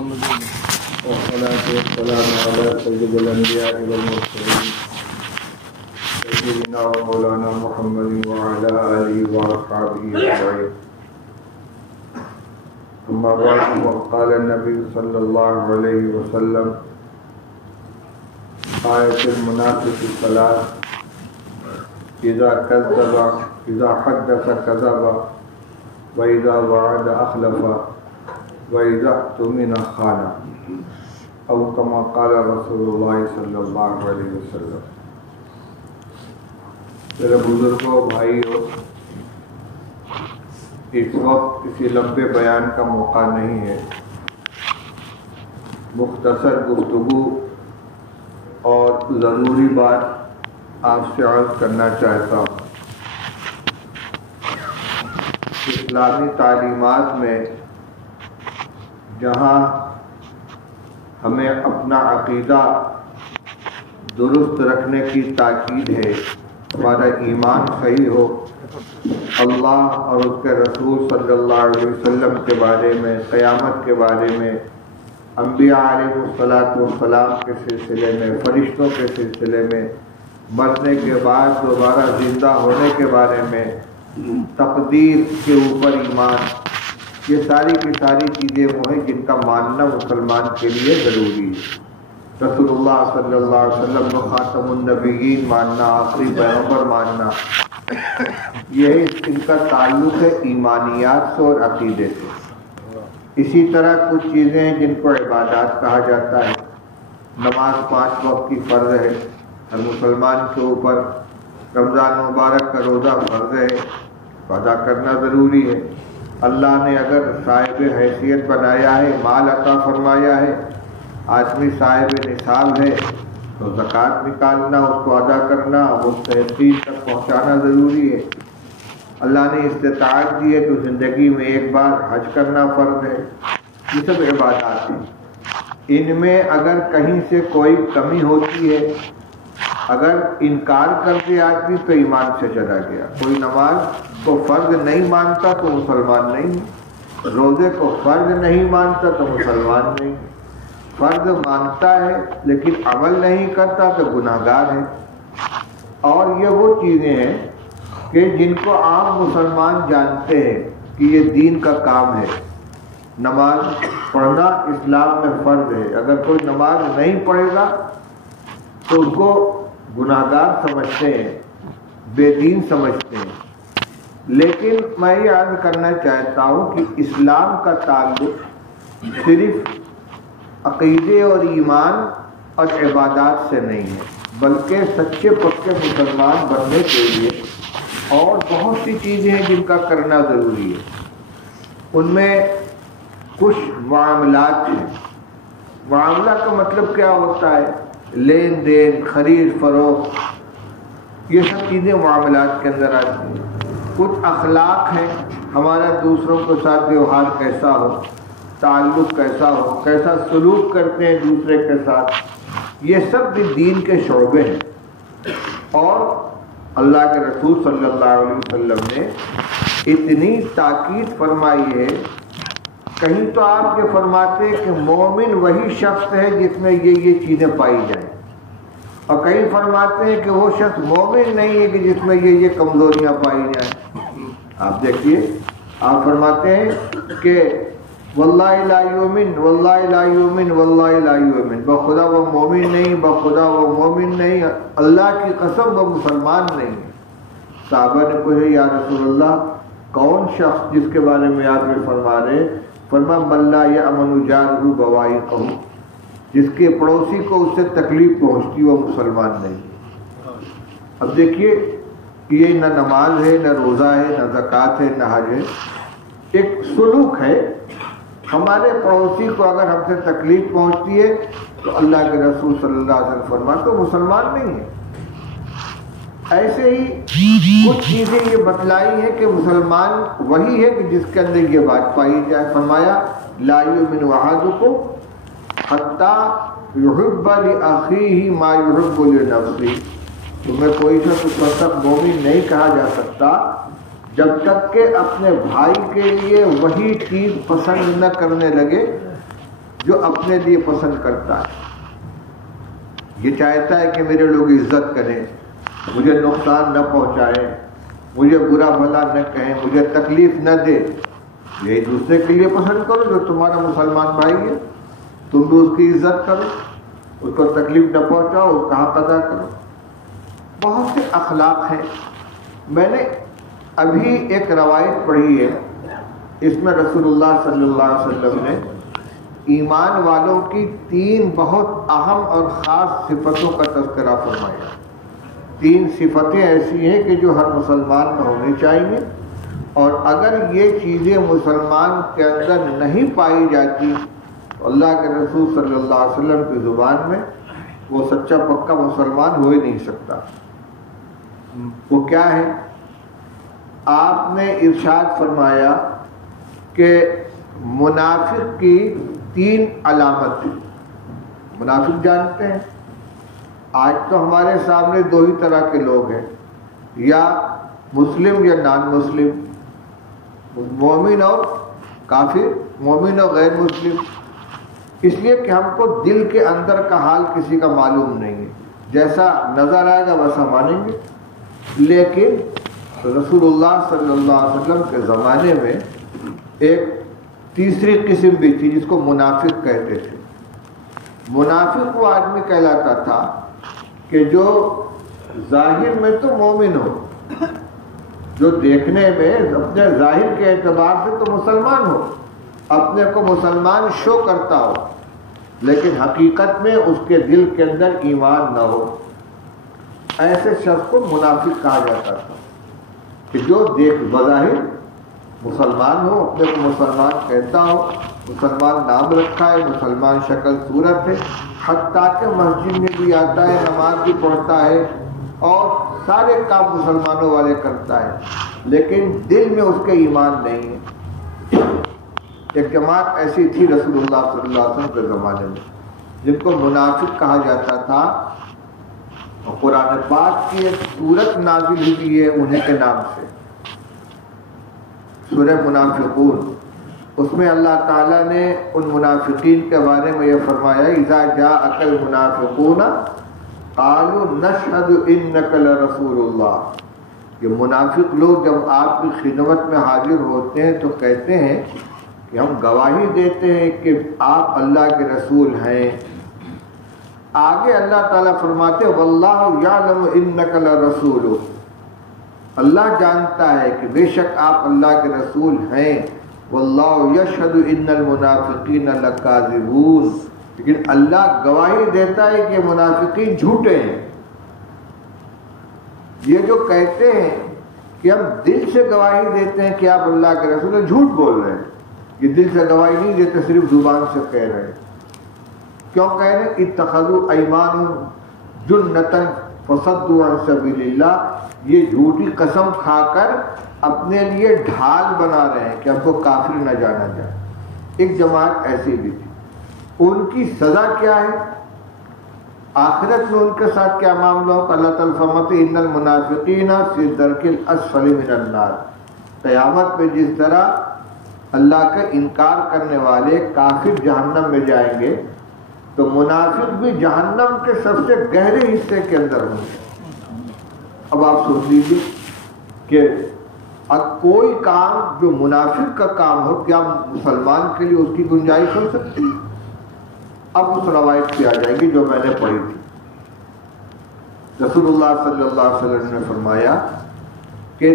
والصلاة والسلام على سيد الأنبياء والمرسلين سيدنا ومولانا محمد وعلى آله وأصحابه أجمعين. أما بعد، وقال النبي صلى الله عليه وسلم: آية المنافق الثلاث: إذا كذب، إذا حدث كذب، وإذا وعد أخلف، وإذا اؤتمن خان، أو كما قال رسول الله صلی اللہ علیہ وسلم. میرے بزرگوں، بھائیوں، اس وقت کسی لمبے بیان کا موقع نہیں ہے. مختصر گفتگو اور ضروری بات آپ سے عرض کرنا چاہتا ہوں. اسلامی تعلیمات میں جہاں ہمیں اپنا عقیدہ درست رکھنے کی تاکید ہے، ہمارا ایمان صحیح ہو، اللہ اور اس کے رسول صلی اللہ علیہ وسلم کے بارے میں، قیامت کے بارے میں، انبیاء علیہ السلام کے سلسلے میں، فرشتوں کے سلسلے میں، مرنے کے بعد دوبارہ زندہ ہونے کے بارے میں، تقدیر کے اوپر ایمان، یہ ساری کی ساری چیزیں وہ ہیں جن کا ماننا مسلمان کے لیے ضروری ہے. رسول اللہ صلی اللہ علیہ وسلم کو خاتم النبیین ماننا، آخری پیغمبر ماننا، یہ ان کا تعلق ہے ایمانیات سے اور عقیدے سے. اسی طرح کچھ چیزیں ہیں جن کو عبادات کہا جاتا ہے. نماز 5 وقت کی فرض ہے ہر مسلمان کے اوپر. رمضان مبارک کا روزہ فرض ہے، ادا کرنا ضروری ہے. اللہ نے اگر صاحب حیثیت بنایا ہے، مال عطا فرمایا ہے، آدمی صاحب نصاب ہے تو زکوٰۃ نکالنا، اس کو ادا کرنا، مستحقین تک پہنچانا ضروری ہے. اللہ نے استطاعت دی ہے تو زندگی میں ایک بار حج کرنا فرض ہے. یہ سب عبادات ہیں. ان میں اگر کہیں سے کوئی کمی ہوتی ہے، اگر انکار کر دے آدمی تو ایمان سے چلا گیا. کوئی نماز کو فرض نہیں مانتا تو مسلمان نہیں، روزے کو فرض نہیں مانتا تو مسلمان نہیں. فرض مانتا ہے لیکن عمل نہیں کرتا تو گناہگار ہے. اور یہ وہ چیزیں ہیں کہ جن کو عام مسلمان جانتے ہیں کہ یہ دین کا کام ہے. نماز پڑھنا اسلام میں فرض ہے. اگر کوئی نماز نہیں پڑھے گا تو اس کو گناہگار سمجھتے ہیں، بے دین سمجھتے ہیں. لیکن میں یہ عرض کرنا چاہتا ہوں کہ اسلام کا تعلق صرف عقیدے اور ایمان اور عبادات سے نہیں ہے، بلکہ سچے پکے مسلمان بننے کے لیے اور بہت سی چیزیں ہیں جن کا کرنا ضروری ہے. ان میں کچھ معاملات ہیں. معاملہ کا مطلب کیا ہوتا ہے؟ لین دین، خرید فروخت، یہ سب چیزیں معاملات کے اندر آتی ہیں. کچھ اخلاق ہیں، ہمارا دوسروں کے ساتھ ویوہار کیسا ہو، تعلق کیسا ہو، کیسا سلوک کرتے ہیں دوسرے کے ساتھ. یہ سب بھی دین کے شعبے ہیں. اور اللہ کے رسول صلی اللہ علیہ وسلم نے اتنی تاکید فرمائی ہے. کہیں تو آپ یہ فرماتے ہیں کہ مومن وہی شخص ہے جس میں یہ چیزیں پائی جائیں، اور کہیں فرماتے ہیں کہ وہ شخص مومن نہیں ہے کہ جس میں یہ کمزوریاں پائی جائیں. آپ دیکھیے، آپ فرماتے ہیں کہ واللہ لا یؤمن، واللہ لا یؤمن، واللہ لا یؤمن، بخدا وہ مومن نہیں، بخدا وہ مومن نہیں، اللہ کی قسم وہ مسلمان نہیں ہے. صحابہ نے پوچھا یا رسول اللہ کون شخص جس کے بارے میں آپ یہ فرما رہے ہیں؟ فرمایا من لا یأمن جارہ بوائقہ، جس کے پڑوسی کو اس سے تکلیف پہنچتی وہ مسلمان نہیں. اب دیکھیے، یہ نہ نماز ہے، نہ روزہ ہے، نہ زکوٰۃ ہے، نہ حج ہے. ایک سلوک ہے. ہمارے پڑوسی کو اگر ہم سے تکلیف پہنچتی ہے تو اللہ کے رسول صلی اللہ علیہ وسلم فرماتے تو مسلمان نہیں ہے. ایسے ہی کچھ چیزیں یہ بتلائی ہیں کہ مسلمان وہی ہے کہ جس کے اندر یہ بات پائی جائے. فرمایا لا یؤمن احدکم حتی یحب لاخیہ ما یحب لنفسہ، تمہیں کوئی شخص اس وقت تک مومن نہیں کہا جا سکتا جب تک کہ اپنے بھائی کے لیے وہی چیز پسند نہ کرنے لگے جو اپنے لیے پسند کرتا ہے، یہ چاہتا ہے کہ میرے لوگ عزت کریں، مجھے نقصان نہ پہنچائیں، مجھے برا بھلا نہ کہیں، مجھے تکلیف نہ دے. یہی دوسرے کے لیے پسند کرو جو تمہارا مسلمان بھائی ہے، تم بھی اس کی عزت کرو، اس کو تکلیف نہ پہنچاؤ، اس کا حق ادا کرو. بہت سے اخلاق ہیں. میں نے ابھی ایک روایت پڑھی ہے، اس میں رسول اللہ صلی اللہ علیہ وسلم نے ایمان والوں کی 3 بہت اہم اور خاص صفتوں کا تذکرہ فرمایا. 3 صفتیں ایسی ہیں کہ جو ہر مسلمان میں ہونی چاہیے، اور اگر یہ چیزیں مسلمان کے اندر نہیں پائی جاتی تو اللہ کے رسول صلی اللہ علیہ وسلم کی زبان میں وہ سچا پکا مسلمان ہو ہی نہیں سکتا. وہ کیا ہے؟ آپ نے ارشاد فرمایا کہ منافق کی 3 علامت. منافق جانتے ہیں، آج تو ہمارے سامنے 2 ہی طرح کے لوگ ہیں، یا مسلم یا نان مسلم، مومن اور کافر، مومن اور غیر مسلم. اس لیے کہ ہم کو دل کے اندر کا حال کسی کا معلوم نہیں ہے، جیسا نظر آئے گا ویسا مانیں گے. لیکن رسول اللہ صلی اللہ علیہ وسلم کے زمانے میں ایک تیسری قسم بھی تھی جس کو منافق کہتے تھے. منافق وہ آدمی کہلاتا تھا کہ جو ظاہر میں تو مومن ہو، جو دیکھنے میں اپنے ظاہر کے اعتبار سے تو مسلمان ہو، اپنے کو مسلمان شو کرتا ہو، لیکن حقیقت میں اس کے دل کے اندر ایمان نہ ہو. ایسے شخص کو منافق کہا جاتا تھا کہ جو دیکھ بظاہر مسلمان ہو، اپنے کو مسلمان کہتا ہو، مسلمان نام رکھا ہے، مسلمان شکل صورت ہے، حتیٰ کہ مسجد میں بھی آتا ہے، نماز بھی پڑھتا ہے اور سارے کام مسلمانوں والے کرتا ہے، لیکن دل میں اس کے ایمان نہیں ہے. ایک جماعت ایسی تھی رسول اللہ صلی اللہ علیہ وسلم کے زمانے میں جن کو منافق کہا جاتا تھا. اور قرآن پاک کی ایک سورت نازل ہوئی ہے انہیں کے نام سے، سورہ منافقون. اس میں اللہ تعالیٰ نے ان منافقین کے بارے میں یہ فرمایا، اذا جاءک المنافقون قالوا نشہد انک لرسول اللہ. یہ منافق لوگ جب آپ کی خدمت میں حاضر ہوتے ہیں تو کہتے ہیں کہ ہم گواہی دیتے ہیں کہ آپ اللہ کے رسول ہیں. آگے اللہ تعالیٰ فرماتے واللہ یعلم انک لرسول، اللہ جانتا ہے کہ بے شک آپ اللہ کے رسول ہیں. واللہ یشہد ان المنافقین لکاذبون، لیکن اللہ گواہی دیتا ہے کہ منافقین جھوٹے ہیں. یہ جو کہتے ہیں کہ ہم دل سے گواہی دیتے ہیں کہ آپ اللہ کے رسول ہیں، جھوٹ بول رہے ہیں. یہ دل سے گواہی نہیں دیتے، صرف زبان سے کہہ رہے ہیں. کیوں کہہ رہے ہیں؟ اتخذوا ایمانہم جنۃ فصدوا عن سبیل اللہ. یہ جھوٹی قسم کھا کر اپنے لیے ڈھال بنا رہے ہیں کہ ہم کو کافر نہ جانا جائے. ایک جماعت ایسی بھی تھی. ان کی سزا کیا ہے؟ آخرت میں ان کے ساتھ کیا معاملہ ہو؟ اللہ تعالیٰ فرماتے ان المنافقین فی الدرک الاسفل من النار. قیامت میں جس طرح اللہ کا انکار کرنے والے کافر جہنم میں جائیں گے تو منافق بھی جہنم کے سب سے گہرے حصے کے اندر ہوں گے. اب آپ سوچ لیجیے کہ اب کوئی کام جو منافق کا کام ہو کیا مسلمان کے لیے اس کی گنجائش ہو سکتی؟ اب اس روایت پہ آ جائیں گی جو میں نے پڑھی تھی. رسول اللہ صلی اللہ علیہ وسلم نے فرمایا کہ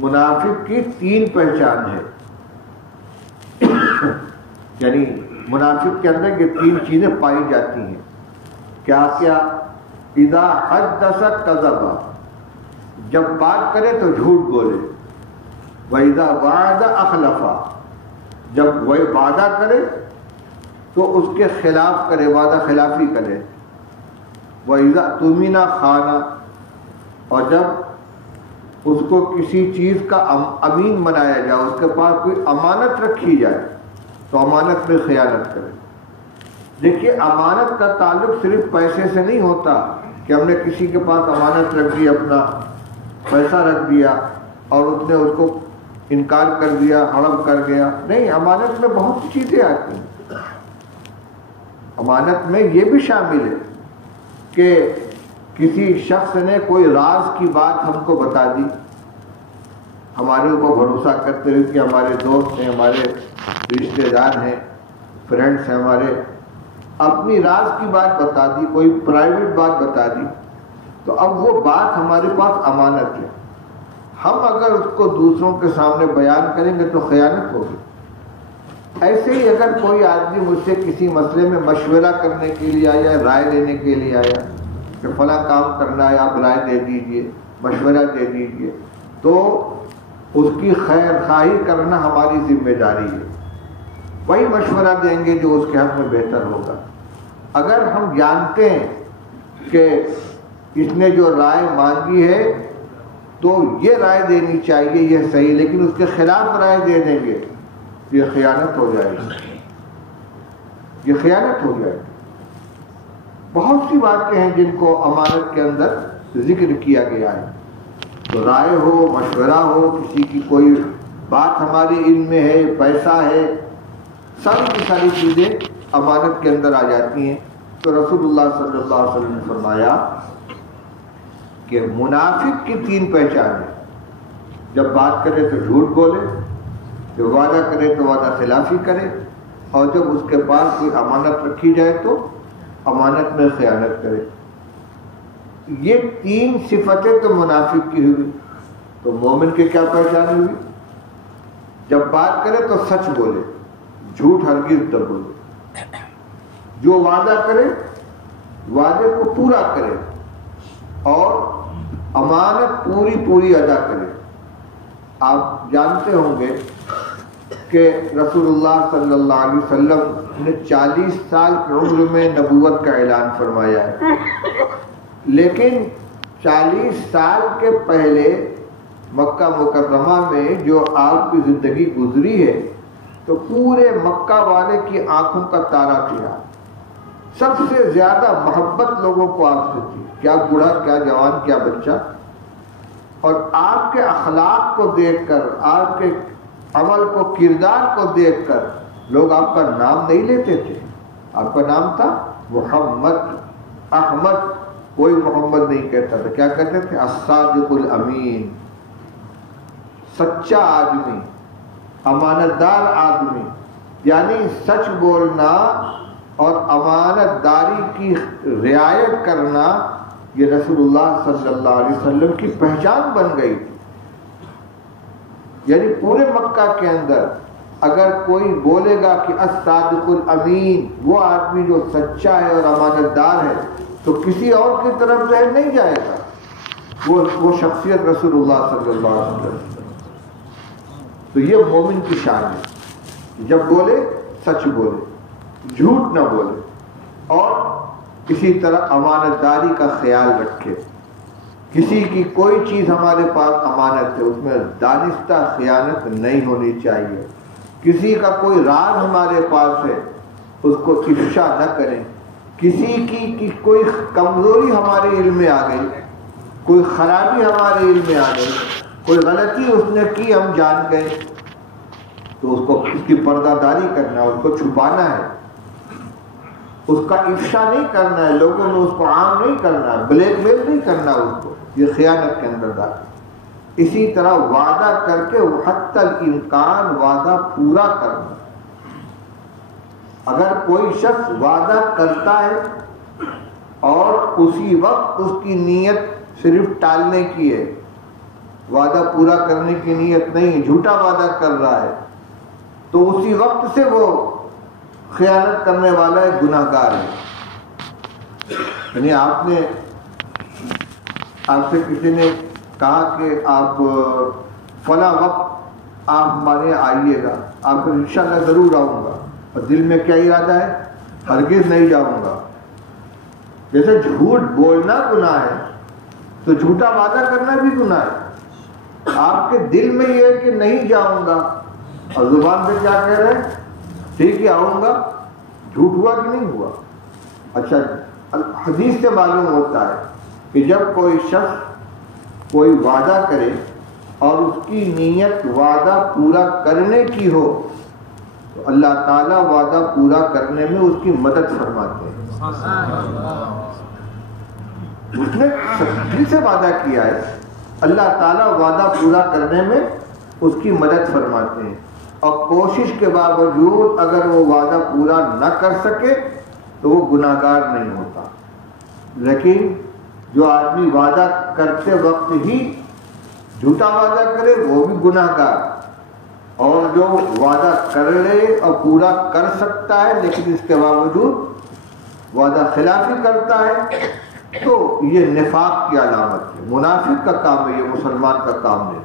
منافق کی 3 پہچان ہے. یعنی منافق کے اندر یہ 3 چیزیں پائی جاتی ہیں. کیا کیا؟ اذا حدث کذب، جب بات کرے تو جھوٹ بولے. وَإِذَا وَعَدَ أَخْلَفَ، جب وہ وعدہ کرے تو اس کے خلاف کرے، وعدہ خلافی کرے. وَإِذَا اؤْتُمِنَ خَانَ، اور جب اس کو کسی چیز کا امین بنایا جائے، اس کے پاس کوئی امانت رکھی جائے تو امانت میں خیانت کرے. دیکھیے امانت کا تعلق صرف پیسے سے نہیں ہوتا کہ ہم نے کسی کے پاس امانت رکھ دی، اپنا پیسہ رکھ دیا اور اس نے اس کو انکار کر دیا، ہڑپ کر گیا. نہیں، امانت میں بہت سی چیزیں آتی ہیں. امانت میں یہ بھی شامل ہے کہ کسی شخص نے کوئی راز کی بات ہم کو بتا دی، ہمارے اوپر بھروسہ کرتے ہوئے کہ ہمارے دوست ہیں، ہمارے رشتے دار ہیں، فرینڈس ہیں ہمارے، اپنی راز کی بات بتا دی، کوئی پرائیویٹ بات بتا دی، تو اب وہ بات ہمارے پاس امانت ہے، ہم اگر اس کو دوسروں کے سامنے بیان کریں گے تو خیانت ہوگی۔ ایسے ہی اگر کوئی آدمی مجھ سے کسی مسئلے میں مشورہ کرنے کے لیے آیا، رائے لینے کے لیے آیا کہ فلاں کام کرنا ہے، آپ رائے دے دیجئے، مشورہ دے دیجئے، تو اس کی خیر خواہی کرنا ہماری ذمہ داری ہے، وہی مشورہ دیں گے جو اس کے حق میں بہتر ہوگا۔ اگر ہم جانتے ہیں کہ اس نے جو رائے مانگی ہے تو یہ رائے دینی چاہیے، یہ صحیح، لیکن اس کے خلاف رائے دے دیں گے، یہ خیانت ہو جائے گی، یہ خیانت ہو جائے گی۔ بہت سی باتیں ہیں جن کو امانت کے اندر ذکر کیا گیا ہے، تو رائے ہو، مشورہ ہو، کسی کی کوئی بات ہمارے علم میں ہے، پیسہ ہے، ساری کی ساری چیزیں امانت کے اندر آ جاتی ہیں۔ تو رسول اللہ صلی اللہ علیہ وسلم نے فرمایا کہ منافق کی 3 پہچانیں، جب بات کرے تو جھوٹ بولے، جب وعدہ کرے تو وعدہ خلافی کرے، اور جب اس کے پاس کوئی امانت رکھی جائے تو امانت میں خیانت کرے۔ یہ 3 صفتیں تو منافق کی ہوئی، تو مومن کی کیا پہچان ہوئی؟ جب بات کرے تو سچ بولے، جھوٹ ہرگز نہ بولے، جو وعدہ کرے وعدے کو پورا کرے، اور امانت پوری ادا کرے۔ آپ جانتے ہوں گے کہ رسول اللہ صلی اللہ علیہ وسلم نے 40 سال کی عمر میں نبوت کا اعلان فرمایا ہے، لیکن 40 سال کے پہلے مکہ مکرمہ میں جو آپ کی زندگی گزری ہے تو پورے مکہ والے کی آنکھوں کا تارا کیا، سب سے زیادہ محبت لوگوں کو آپ سے تھی، کیا بوڑھا، کیا جوان، کیا بچہ، اور آپ کے اخلاق کو دیکھ کر، آپ کے عمل کو، کردار کو دیکھ کر لوگ آپ کا نام نہیں لیتے تھے۔ آپ کا نام تھا محمد، احمد، کوئی محمد نہیں کہتا تھا، کیا کہتے تھے؟ الصادق الامین، سچا آدمی، امانت دار آدمی، یعنی سچ بولنا اور امانت داری کی رعایت کرنا یہ رسول اللہ صلی اللہ علیہ وسلم کی پہچان بن گئی تھی۔ یعنی پورے مکہ کے اندر اگر کوئی بولے گا کہ الصادق الامین، وہ آدمی جو سچا ہے اور امانت دار ہے، تو کسی اور کی طرف ذہن نہیں جائے گا، وہ شخصیت رسول اللہ صلی اللہ علیہ وسلم۔ تو یہ مومن کی شان ہے، جب بولے سچ بولے، جھوٹ نہ بولے، اور اسی طرح امانت داری کا خیال رکھے۔ کسی کی کوئی چیز ہمارے پاس امانت ہے، اس میں دانستہ خیانت نہیں ہونی چاہیے۔ کسی کا کوئی راز ہمارے پاس ہے، اس کو افشا نہ کریں۔ کسی کی کوئی کمزوری ہمارے علم میں آ گئی، کوئی خرابی ہمارے علم میں آ گئی، کوئی غلطی اس نے کی، ہم جان گئے، تو اس کو اس کی پردہ داری کرنا ہے، اس کو چھپانا ہے، اس کا افشا نہیں کرنا ہے، لوگوں میں اس کو عام نہیں کرنا ہے، بلیک میل نہیں کرنا اس کو، یہ خیانت کے اندر داخل۔ اسی طرح وعدہ کر کے حتی الامکان وعدہ پورا کرنا۔ اگر کوئی شخص وعدہ کرتا ہے اور اسی وقت اس کی نیت صرف ٹالنے کی ہے، وعدہ پورا کرنے کی نیت نہیں، جھوٹا وعدہ کر رہا ہے، تو اسی وقت سے وہ خیانت کرنے والا ہے، گناہ گار ہے۔ یعنی آپ سے کسی نے کہا کہ آپ فلاں وقت آپ ہمارے یہاں آئیے گا، آپ انشاءاللہ ضرور آؤں گا، اور دل میں کیا ارادہ ہے؟ ہرگز نہیں جاؤں گا۔ جیسے جھوٹ بولنا گناہ ہے تو جھوٹا وعدہ کرنا بھی گناہ ہے۔ آپ کے دل میں یہ ہے کہ نہیں جاؤں گا، اور زبان پہ کیا کہہ رہے ہیں؟ ٹھیک ہے آؤں گا، جھوٹ ہوا کہ نہیں ہوا؟ اچھا، حدیث سے معلوم ہوتا ہے کہ جب کوئی شخص کوئی وعدہ کرے اور اس کی نیت وعدہ پورا کرنے کی ہو، تو اللہ تعالیٰ وعدہ پورا کرنے میں اس کی مدد فرماتے ہیں. اس نے سچی سے وعدہ کیا ہے, اللہ تعالیٰ وعدہ پورا کرنے میں اس کی مدد فرماتے ہیں, اور کوشش کے باوجود اگر وہ وعدہ پورا نہ کر سکے تو وہ گناہگار نہیں ہوتا. لیکن جو آدمی وعدہ کرتے وقت ہی جھوٹا وعدہ کرے وہ بھی گناہگار, اور جو وعدہ کر لے اور پورا کر سکتا ہے لیکن اس کے باوجود وعدہ خلافی کرتا ہے تو یہ نفاق کی علامت ہے. منافق کا کام ہے, یہ مسلمان کا کام نہیں.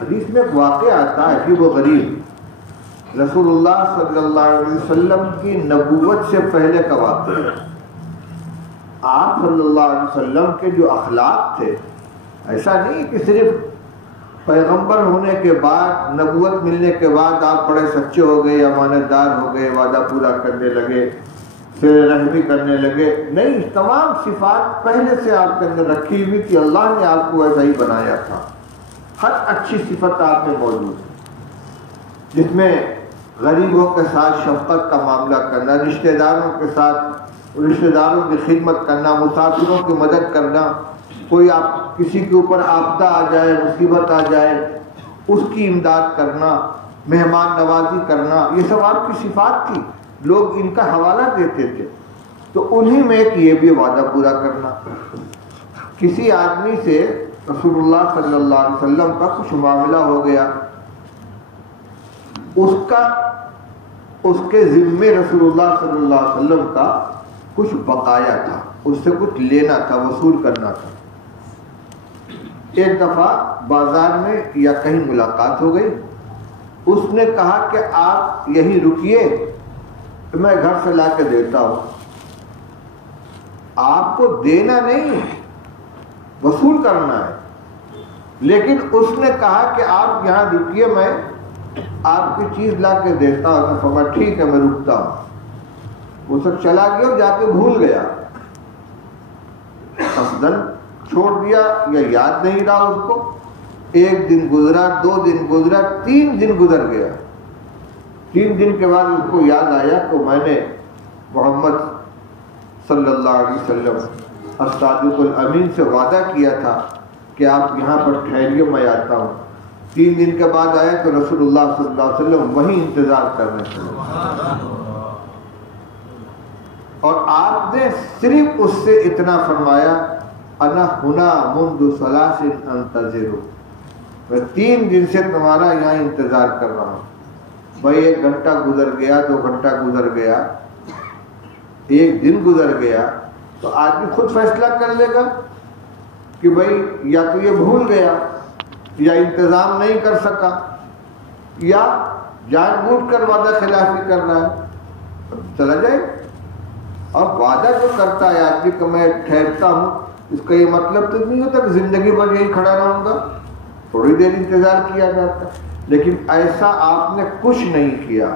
حدیث میں ایک واقعہ آتا ہے عجیب و غریب, رسول اللہ صلی اللہ علیہ وسلم کی نبوت سے پہلے کا واقعہ ہے. آپ صلی اللہ علیہ وسلم کے جو اخلاق تھے, ایسا نہیں کہ صرف پیغمبر ہونے کے بعد, نبوت ملنے کے بعد آپ بڑے سچے ہو گئے, امانت دار ہو گئے, وعدہ پورا کرنے لگے, صلہ رحمی کرنے لگے. نہیں, تمام صفات پہلے سے آپ کے اندر رکھی ہوئی تھی, اللہ نے آپ کو ایسا ہی بنایا تھا. ہر اچھی صفت آپ میں موجود ہے, جس میں غریبوں کے ساتھ شفقت کا معاملہ کرنا, رشتہ داروں کے ساتھ رشتہ داروں کی خدمت کرنا, مسافروں کی مدد کرنا, کوئی آپ کسی کے اوپر آفتہ آ جائے, مصیبت آ جائے, اس کی امداد کرنا, مہمان نوازی کرنا, یہ سب آپ کی صفات تھی. لوگ ان کا حوالہ دیتے تھے. تو انہی میں ایک یہ بھی وعدہ پورا کرنا. کسی آدمی سے رسول اللہ صلی اللہ علیہ وسلم کا کچھ معاملہ ہو گیا, اس کے ذمے رسول اللہ صلی اللہ علیہ وسلم کا کچھ بقایا تھا, اس سے کچھ لینا تھا, وصول کرنا تھا. ایک دفعہ بازار میں یا کہیں ملاقات ہو گئی, اس نے کہا کہ آپ یہی رکیے, میں گھر سے لا کے دیتا ہوں. آپ کو دینا نہیں, وصول کرنا ہے. لیکن اس نے کہا کہ آپ یہاں رکیے, میں آپ کی چیز لا کے دیتا ہوں. تو فرمایا ٹھیک ہے, میں رکتا ہوں. وہ سب چلا گیا, جا کے بھول گیا, قصداً چھوڑ دیا یا یاد نہیں رہا اس کو. ایک دن گزرا, 2 دن گزرا, 3 دن گزر گیا. 3 دن کے بعد اس کو یاد آیا کہ میں نے محمد صلی اللہ علیہ وسلم الصادق الامین سے وعدہ کیا تھا کہ آپ یہاں پر ٹھہریے, میں آتا ہوں. 3 دن کے بعد آیا تو رسول اللہ صلی اللہ علیہ وسلم وہیں انتظار کرنے لگے, اور آپ نے صرف اس سے اتنا فرمایا, انا ہنا منذ 3 انتظر, میں 3 دن سے تمہارا یہاں انتظار کر رہا ہوں. بھائی 1 گھنٹہ گزر گیا, 2 گھنٹہ گزر گیا, 1 دن گزر گیا, تو آدمی خود فیصلہ کر لے گا کہ بھائی یا تو یہ بھول گیا, یا انتظام نہیں کر سکا, یا جان بوجھ کر وعدہ خلافی کر رہا ہے, چلا جائے. اور وعدہ جو کرتا ہے آدمی کہ میں ٹھہرتا ہوں, اس کا یہ مطلب تو نہیں ہوتا کہ زندگی بھر یہی کھڑا رہوں گا, تھوڑی دیر انتظار کیا جاتا. لیکن ایسا آپ نے کچھ نہیں کیا.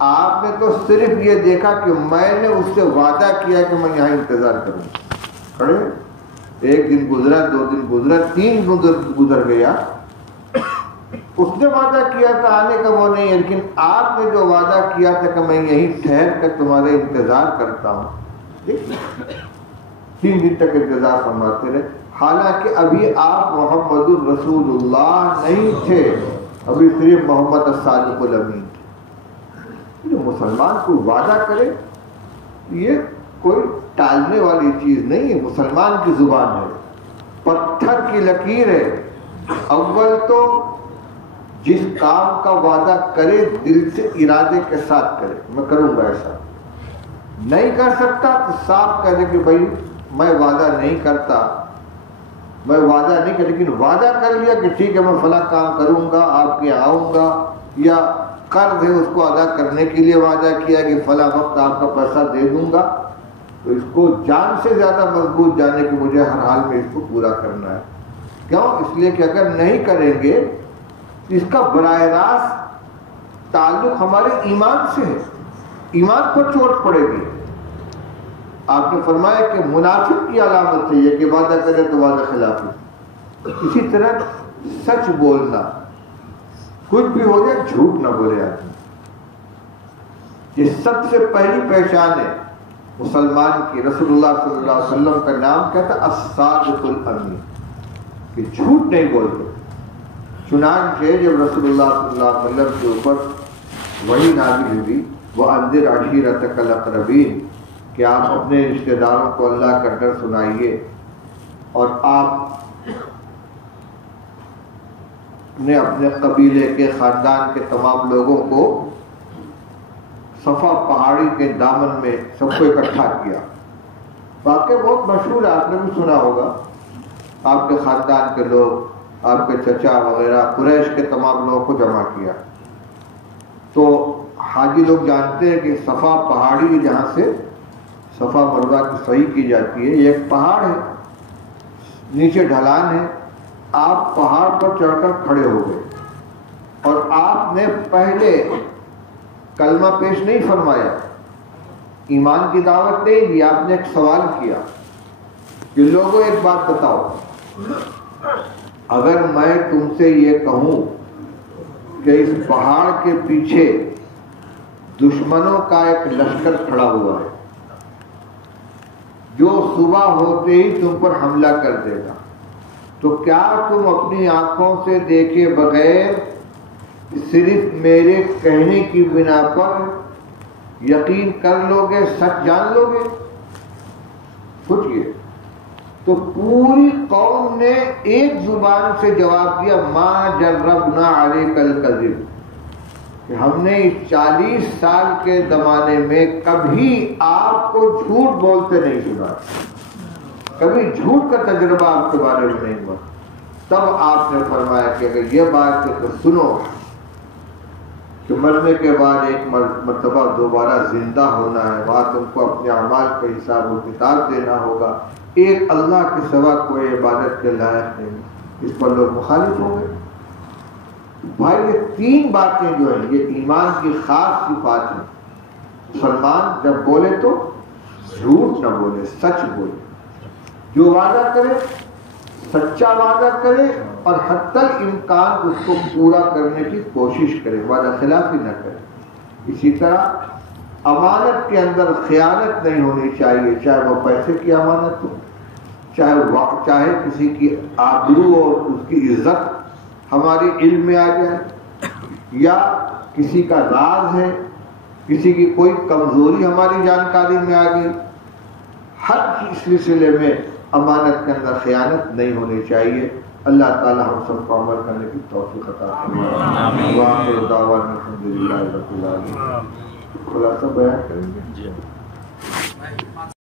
آپ نے تو صرف یہ دیکھا کہ میں نے اس سے وعدہ کیا کہ میں یہاں انتظار کروں. کھڑے, 1 دن گزرا, 2 دن گزرا, 3 گزر گیا. اس نے وعدہ کیا تھا آنے کا, وہ نہیں, لیکن آپ نے جو وعدہ کیا تھا کہ میں یہیں ٹھہر کر تمہارے انتظار کرتا ہوں, 3 دن تک انتظار فرماتے رہے. حالانکہ ابھی آپ محمد الرسول اللہ نہیں تھے, ابھی صرف محمد الصادق الامین تھے. جو مسلمان کو وعدہ کرے یہ کوئی ٹالنے والی چیز نہیں ہے, مسلمان کی زبان ہے, پتھر کی لکیر ہے. اول تو جس کام کا وعدہ کرے دل سے ارادے کے ساتھ کرے, میں کروں گا ایسا. نہیں کر سکتا تو صاف کہہ دے کہ بھائی میں وعدہ نہیں کرتا, میں وعدہ نہیں کر, لیکن وعدہ کر لیا کہ ٹھیک ہے میں فلاں کام کروں گا, آپ کے آؤں گا, یا قرض ہے اس کو ادا کرنے کے لیے وعدہ کیا کہ فلاں وقت آپ کا پیسہ دے دوں گا, تو اس کو جان سے زیادہ مضبوط جانے کہ مجھے ہر حال میں اس کو پورا کرنا ہے. کیوں؟ اس لیے کہ اگر نہیں کریں گے اس کا براہ راست تعلق ہمارے ایمان سے ہے, ایمان پر چوٹ پڑے گی. آپ نے فرمایا کہ منافق کی علامت ہے یہ کہ وعدہ کرے تو وعدہ خلافی. اسی طرح سچ بولنا, کچھ بھی ہو جائے جھوٹ نہ بولے آدمی. یہ سب سے پہلی پہچان ہے مسلمان کی. رسول اللہ صلی اللہ علیہ وسلم کا نام کیا تھا؟ الصادق الامین، کہ جھوٹ نہیں بولتے. چنانچہ جب رسول اللہ صلی اللہ علیہ وسلم کے اوپر وحی نازل ہوئی وَأَنذِرْ عَشِيرَتَكَ الْأَقْرَبِينَ، کہ آپ اپنے رشتہ داروں کو اللہ کا ڈر سنائیے اور آپ نے اپنے قبیلے کے خاندان کے تمام لوگوں کو صفا پہاڑی کے دامن میں سب کو اکٹھا کیا. واقعہ بہت مشہور ہے، آپ نے بھی سنا ہوگا. آپ کے خاندان کے لوگ، آپ کے چچا وغیرہ، قریش کے تمام لوگوں کو جمع کیا. تو حاجی لوگ جانتے ہیں کہ صفا پہاڑی جہاں سے صفا مروہ کی صحیح کی جاتی ہے، یہ ایک پہاڑ ہے، نیچے ڈھلان ہے. آپ پہاڑ پر چڑھ کر کھڑے ہو گئے اور آپ نے پہلے کلمہ پیش نہیں فرمایا، ایمان کی دعوت نہیں دی. آپ نے ایک سوال کیا کہ لوگوں ایک بات بتاؤ، اگر میں تم سے یہ کہوں کہ اس پہاڑ کے پیچھے دشمنوں کا ایک لشکر کھڑا ہوا ہے جو صبح ہوتے ہی تم پر حملہ کر دے گا، تو کیا تم اپنی آنکھوں سے دیکھے بغیر صرف میرے کہنے کی بنا پر یقین کر لو گے، سچ جان لو گے؟ پوچھئے. تو پوری قوم نے ایک زبان سے جواب دیا، ما جربنا علیک الکذب، کہ ہم نے اس 40 سال کے زمانے میں کبھی آپ کو جھوٹ بولتے نہیں سنا، کبھی جھوٹ کا تجربہ آپ کے بارے میں نہیں ہوا. تب آپ نے فرمایا کہ اگر یہ بات ہے تو سنو کہ مرنے کے بعد ایک مرتبہ دوبارہ زندہ ہونا ہے، وہاں تم کو اپنے اعمال کا حساب و کتاب دینا ہوگا، ایک اللہ کے سوا کوئی عبادت کے لائق نہیں. اس پر لوگ مخالف ہو گئے. بھائی یہ 3 باتیں جو ہیں یہ ایمان کی خاص صفات ہیں. مسلمان جب بولے تو جھوٹ نہ بولے، سچ بولے. جو وعدہ کرے سچا وعدہ کرے اور حتی الامکان اس کو پورا کرنے کی کوشش کرے، وعدہ خلافی نہ کرے. اسی طرح امانت کے اندر خیانت نہیں ہونی چاہیے، چاہے وہ پیسے کی امانت ہو، چاہے کسی کی آبرو اور اس کی عزت ہماری علم میں آ جائے، یا کسی کا راز ہے، کسی کی کوئی کمزوری ہماری جانکاری میں آ گئی. ہر سلسلے میں امانت کے اندر خیانت نہیں ہونی چاہیے. اللہ تعالی ہم سب کو عمل کرنے کی توفیق عطا فرمائے. وآخر دعوانا الحمدللہ رب العالمین. خلاصہ بیان کریں گے.